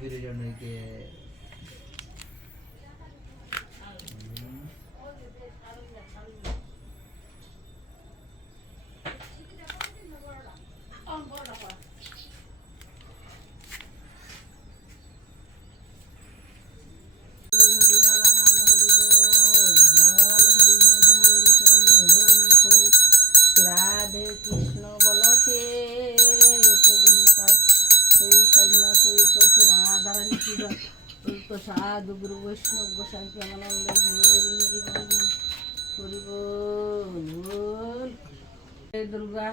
ಬಿರುಜಣ್ಣಕ್ಕೆ কৃষ্ণ সাধু গুরু বৈষ্ণব গোসাই প্রেমানন্দ হরি হরি হরি বল দুর্গা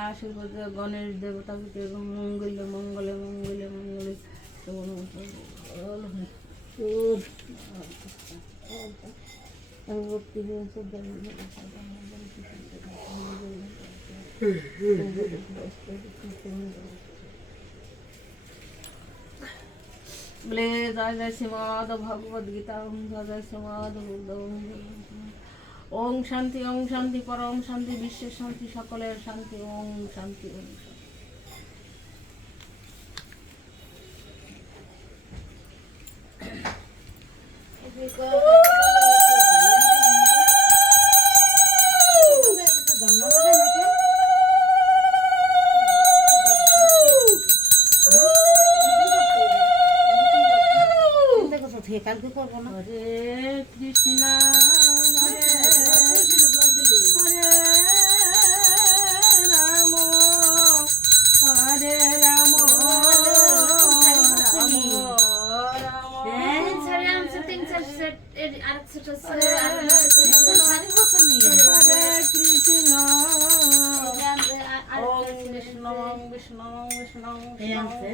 আশীর্বাদ গণেশ দেবতা মঙ্গল মঙ্গলে মঙ্গলে মঙ্গলে দিয়ে শ্রদ্ধা বলে, জয় জয় শ্রীমদ ভগবদ গীতা ওম জয় জয় শ্রীমদ ওম শান্তি ওম শান্তি, পরম শান্তি, বিশ্বের শান্তি, সকলের শান্তি। ওম শান্তি ওম শান্তি। কালকে করব না। হরে কৃষ্ণ। হরে কৃষ্ণ ওম বিষ্ণু ওম বিষ্ণু ওম বিষ্ণু ওম এই আনছে?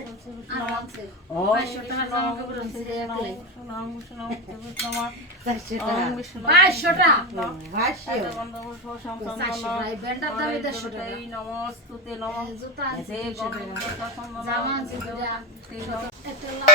চারশো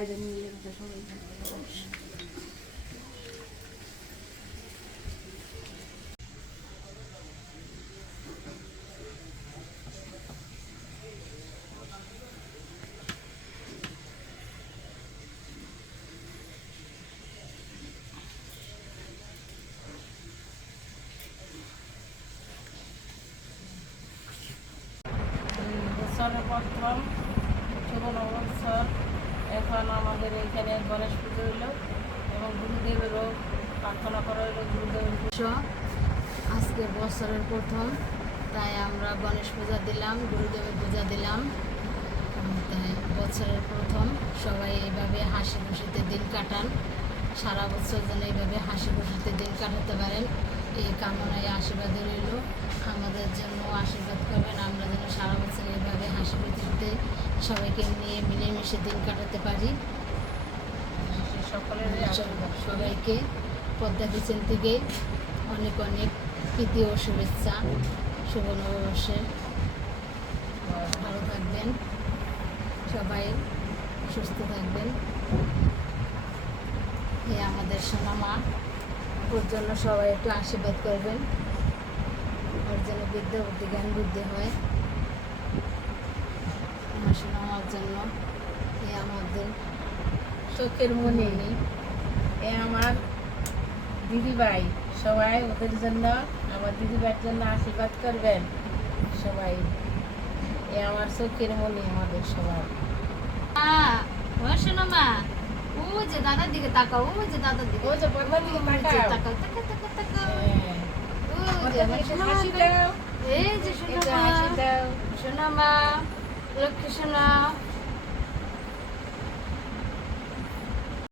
টাকা ভাষ্য নমস্তুতে নম সবাই মিলে সবাই বছরের প্রথম শুভ নবৎসর এখন আমাদের এখানে গণেশ পুজো হইল এবং গুরুদেবেরও প্রার্থনা করা হইল, গুরুদেবের পুজো। আজকে বছরের প্রথম, তাই আমরা গণেশ পূজা দিলাম, গুরুদেবের পূজা দিলাম। তাই বছরের প্রথম, সবাই এইভাবে হাসি খুশিতে দিন কাটান। সারা বছর যেন এইভাবে হাসি খুশিতে দিন কাটাতে পারেন। এই কামনায় আশীর্বাদ রইল। আমাদের জন্য আশীর্বাদ করবেন। আমরা যেন সারা বছর এইভাবে হাসি খুশিতে সবাইকে নিয়ে মিলেমিশে দিন কাটাতে পারি। সকলের সবাইকে পদ্মা কিচেন থেকে অনেক অনেক প্রীতি ও শুভেচ্ছা। শুভ নববর্ষের ভালো থাকবেন। সবাই সুস্থ থাকবেন। এই সোনা মা ওর জন্য সবাই একটু আশীর্বাদ করবেন। ওর জন্য বিদ্যা বুদ্ধি, জ্ঞান বুদ্ধি হয়। আমার সোনা মার জন্য। এই আমাদের চোখের মনে। এ আমার দিদিভাই। সবাই ওদের জন্য, আমার দিদিভাইয়ের জন্য আশীর্বাদ করবেন। সবাই। এ আমার চোখের মনে আমাদের সবার। মা শোনো মা ও যে দাদার দিকে তাকাও ও যে দাদার দিকে ও যে পদ্মার দিকে তাকাও। তাকাও তাকাও তাকাও তাকাও। ও যে আমার আমাদেরকে সোনা হাসি দাও এই যে এই মা লক্ষ্মী শোনা